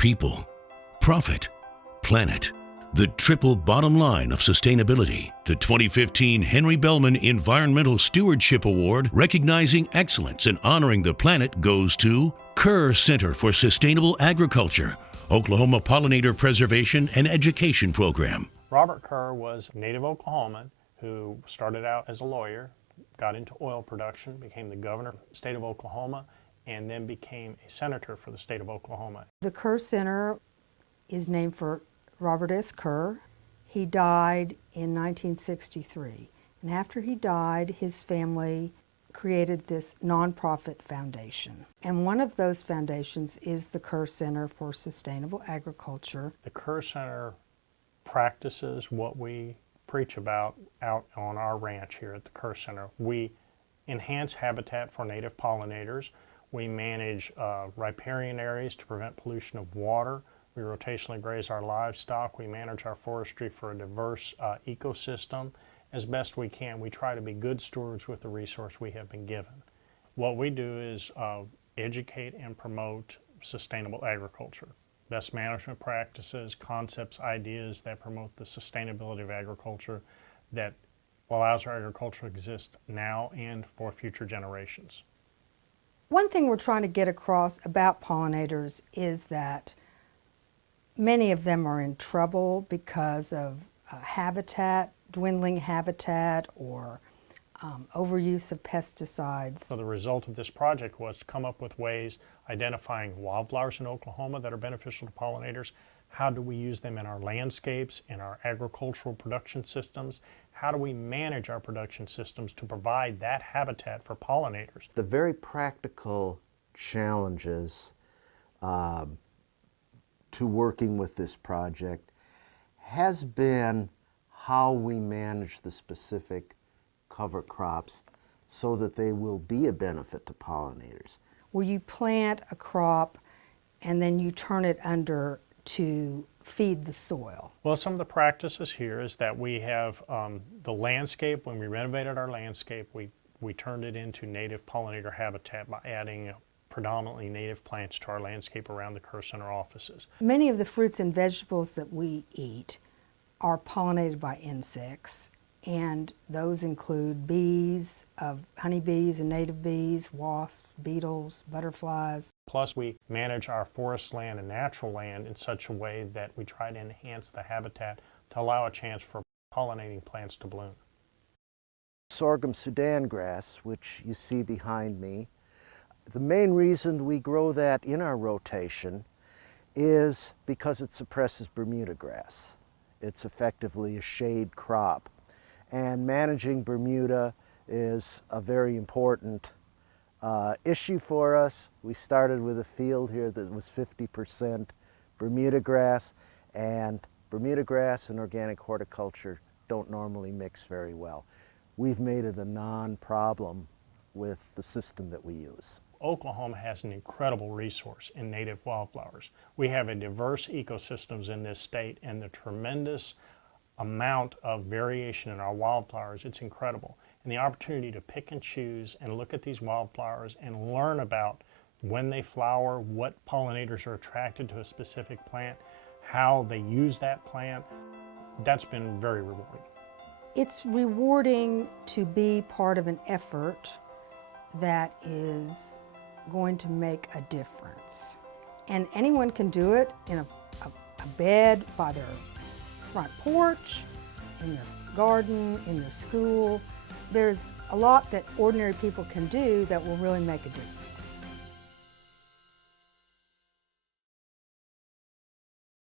People, profit, planet. The triple bottom line of sustainability. The 2015 Henry Bellman Environmental Stewardship Award recognizing excellence and honoring the planet goes to Kerr Center for Sustainable Agriculture, Oklahoma Pollinator Preservation and Education Program. Robert Kerr was a native Oklahoman who started out as a lawyer, got into oil production, became the governor of the state of Oklahoma, and then became a senator for the state of Oklahoma. The Kerr Center is named for Robert S. Kerr. He died in 1963, and after he died, his family created this nonprofit foundation. And one of those foundations is the Kerr Center for Sustainable Agriculture. The Kerr Center practices what we preach about out on our ranch here at the Kerr Center. We enhance habitat for native pollinators. We manage riparian areas to prevent pollution of water. We rotationally graze our livestock. We manage our forestry for a diverse ecosystem. As best we can, we try to be good stewards with the resource we have been given. What we do is educate and promote sustainable agriculture. Best management practices, concepts, ideas that promote the sustainability of agriculture that allows our agriculture to exist now and for future generations. One thing we're trying to get across about pollinators is that many of them are in trouble because of habitat, dwindling habitat, or overuse of pesticides. So the result of this project was to come up with ways identifying wildflowers in Oklahoma that are beneficial to pollinators. How do we use them in our landscapes, in our agricultural production systems? How do we manage our production systems to provide that habitat for pollinators? The very practical challenges to working with this project has been how we manage the specific cover crops so that they will be a benefit to pollinators. Where you plant a crop and then you turn it under to feed the soil. Well, some of the practices here is that we have the landscape. When we renovated our landscape, we turned it into native pollinator habitat by adding predominantly native plants to our landscape around the Kerr Center offices. Many of the fruits and vegetables that we eat are pollinated by insects, and those include bees, honeybees and native bees, wasps, beetles, butterflies. Plus, we manage our forest land and natural land in such a way that we try to enhance the habitat to allow a chance for pollinating plants to bloom. Sorghum Sudan grass, which you see behind me, the main reason we grow that in our rotation is because it suppresses Bermuda grass. It's effectively a shade crop. And managing Bermuda is a very important issue for us. We started with a field here that was 50% Bermuda grass, and Bermuda grass and organic horticulture don't normally mix very well. We've made it a non-problem with the system that we use. Oklahoma has an incredible resource in native wildflowers. We have a diverse ecosystems in this state, and the tremendous amount of variation in our wildflowers, it's incredible. And the opportunity to pick and choose and look at these wildflowers and learn about when they flower, what pollinators are attracted to a specific plant, how they use that plant, that's been very rewarding. It's rewarding to be part of an effort that is going to make a difference. And anyone can do it in a bed, by their front porch, in their garden, in their school. There's a lot that ordinary people can do that will really make a difference.